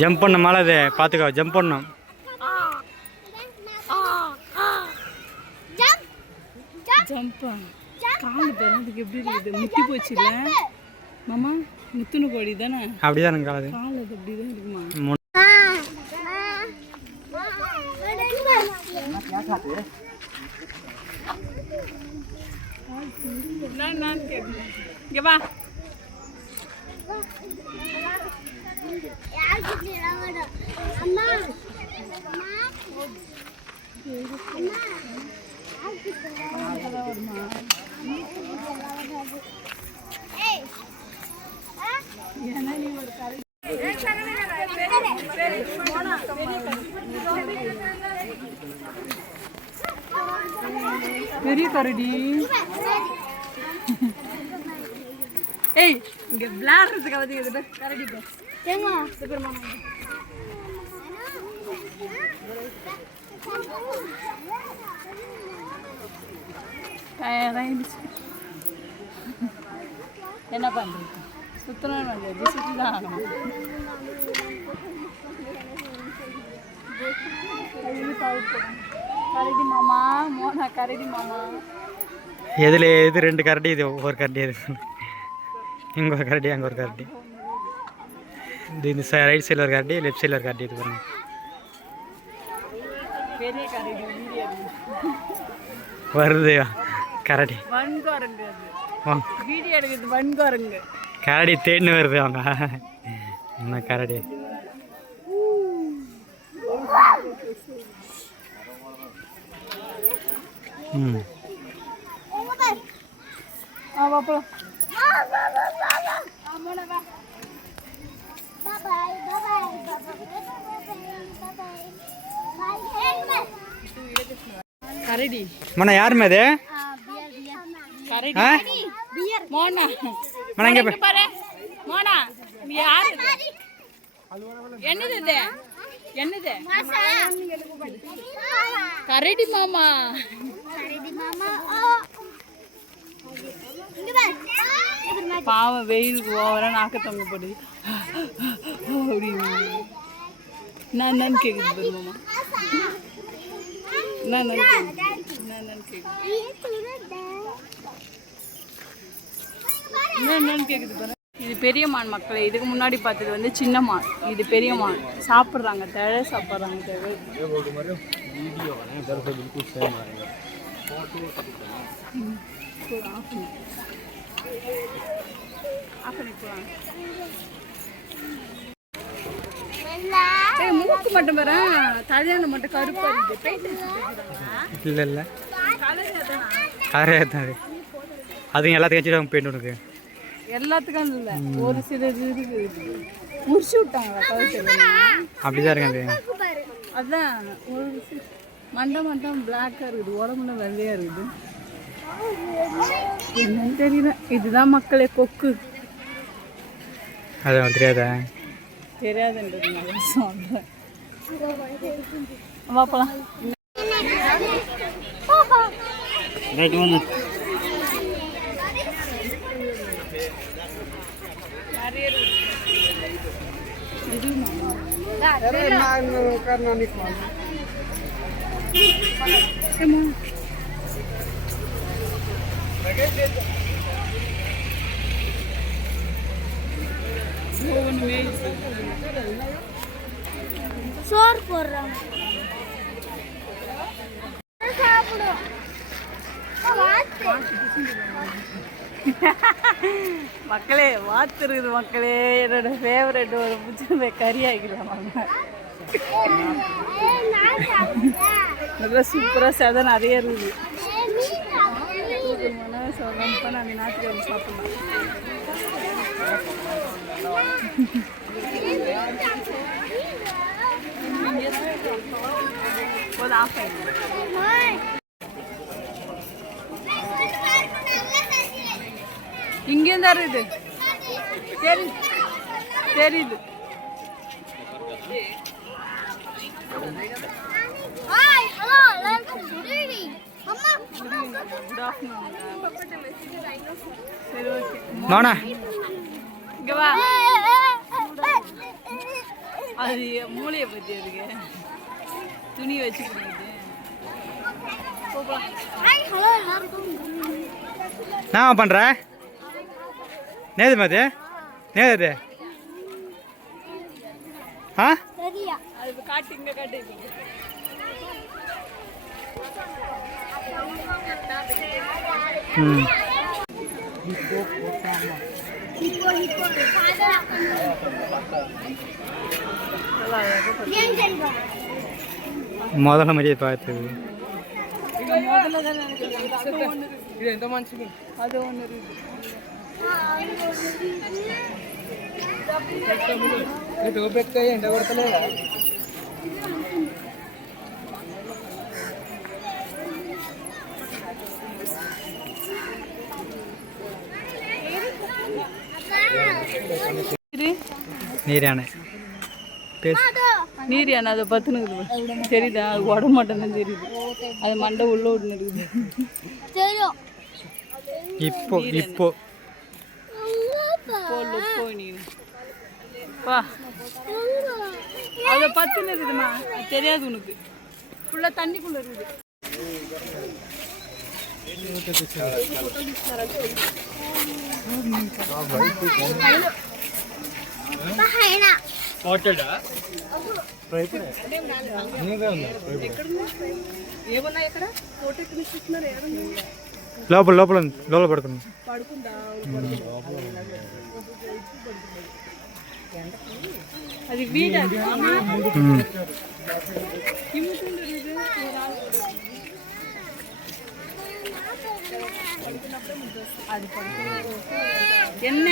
Jump பண்ண மேலே அது பார்த்துக்கோ, ஜம்ப் பண்ணும். காலு பிறந்ததுக்கு எப்படி இருக்குது? முட்டி போச்சுல மாமா, முத்துணு கோடி தானே? அப்படிதான் காலது கால் அது அப்படிதான் இருக்குமா? இங்க வா. பெரிய கரடி. ஏய், இங்க விளையாடுறதுக்கு வந்து இது கரடி பா. ஏங்க சூப்பர்மான். என்ன பண்றது? சுத்தணும் நல்லது, சுற்றிதான் ஆகணும். கரடி மாமா, மோனா கரடி மாமா. எதுல எது ரெண்டு கரடி? இது ஒரு கரடி. எது இங்கே ஒரு கரடி, அங்கே ஒரு கரடி. இந்த ரைட் சைடில் ஒரு கரடி, லெஃப்ட் சைடில் ஒரு கரடி. இது பாருங்க, பெரிய கரடி வருது கரடி. வன்கோரங்கு வீடியோ எடுக்குது. வன்கோரங்கு கரடி தேடின்னு வருது. அவங்க என்ன கரடி? கரடி மன யாருமே அது? கரடி மோனா. மன இங்க பாரு மோனா. யாரு? என்னது இது? என்னது? கரடி மாமா. பாவம், வெயிலுக்கு ஓவரா நாக்க தொங்க போடுது. நான் என்னன்னு கேக்குது மாமா. என்னன்னு கேக்குது பாரு. இது பெரிய மான் மக்களே. இதுக்கு முன்னாடி பார்த்தது வந்து சின்ன மான். இது பெரிய மான். சாப்பிட்றாங்க, தழை சாப்பிட்றாங்க. தழை மூக்கு மட்டும் பாரு, தலையான மட்டும் கருப்பா இருக்கு. இல்லை இல்லை, அதுங்க எல்லாத்தையும் வச்சுட்டு பெயிண்ட் உனக்கு எல்லாத்துக்கும் இல்லை, ஒரு சில இது முடிச்சு விட்டாங்க. அப்படிதான் இருக்காது. அதான் ஒரு மண்டம் பிளாக்கா இருக்குது, உடம்புல வெள்ளையா இருக்குது. என்னன்னு தெரியல. இதுதான் மக்களே கொக்கு. அது தெரியாதா? தெரியாதுன்றதுனால சொல்றேன். பாப்பலாம். சோறு போடுறாங்க. மக்களே வாத்து இருக்குது மக்களே. என்னோட ஃபேவரட் ஒரு புச்சு கறி ஆகிக்கலாம். நல்லா சூப்பராக சேதை நிறைய இருக்குது. சொல்லப்போ நான் நாட்டுக்கு வந்து சாப்பிடலாம். போதும் ஆஃப் இங்கேயும் தான் இருக்குது சரி தெரியுது குட் ஆஃப்டர்நூன் சரி ஓகே நோனா இங்கே வா அது மூளையை பற்றி இருக்கு துணி வச்சுக்கிறது நான் பண்ணுற நேது மாதிரி நேது ஆ அது காட்டு இங்கே காட்டு ம் முதல்ல மாதிரியே பார்த்தது முதல்ல தான் இது எந்த மனுஷன் அது ஒன்று இருக்குது ఎండ కొడతలేదా நீர் யானை நீர் யானை அதை பத்துனுக்குது தெரியுதா அது உட மாட்டேன்னு தெரியுது அது மண்டை உள்ள விட்டுன்னு இருக்குது இப்போ இப்போ போய் நீ வா அதை பத்துன்னு இருக்குதுமா அது தெரியாது உனக்கு ஃபுல்லாக தண்ணிக்குள்ளே இருக்குது ఏమన్నా ఇక్కడ ఫోటో ఎక్కడ లోపల లోపల లోపల పడుకున్నాం పడుకుందా అది వీడ என்ன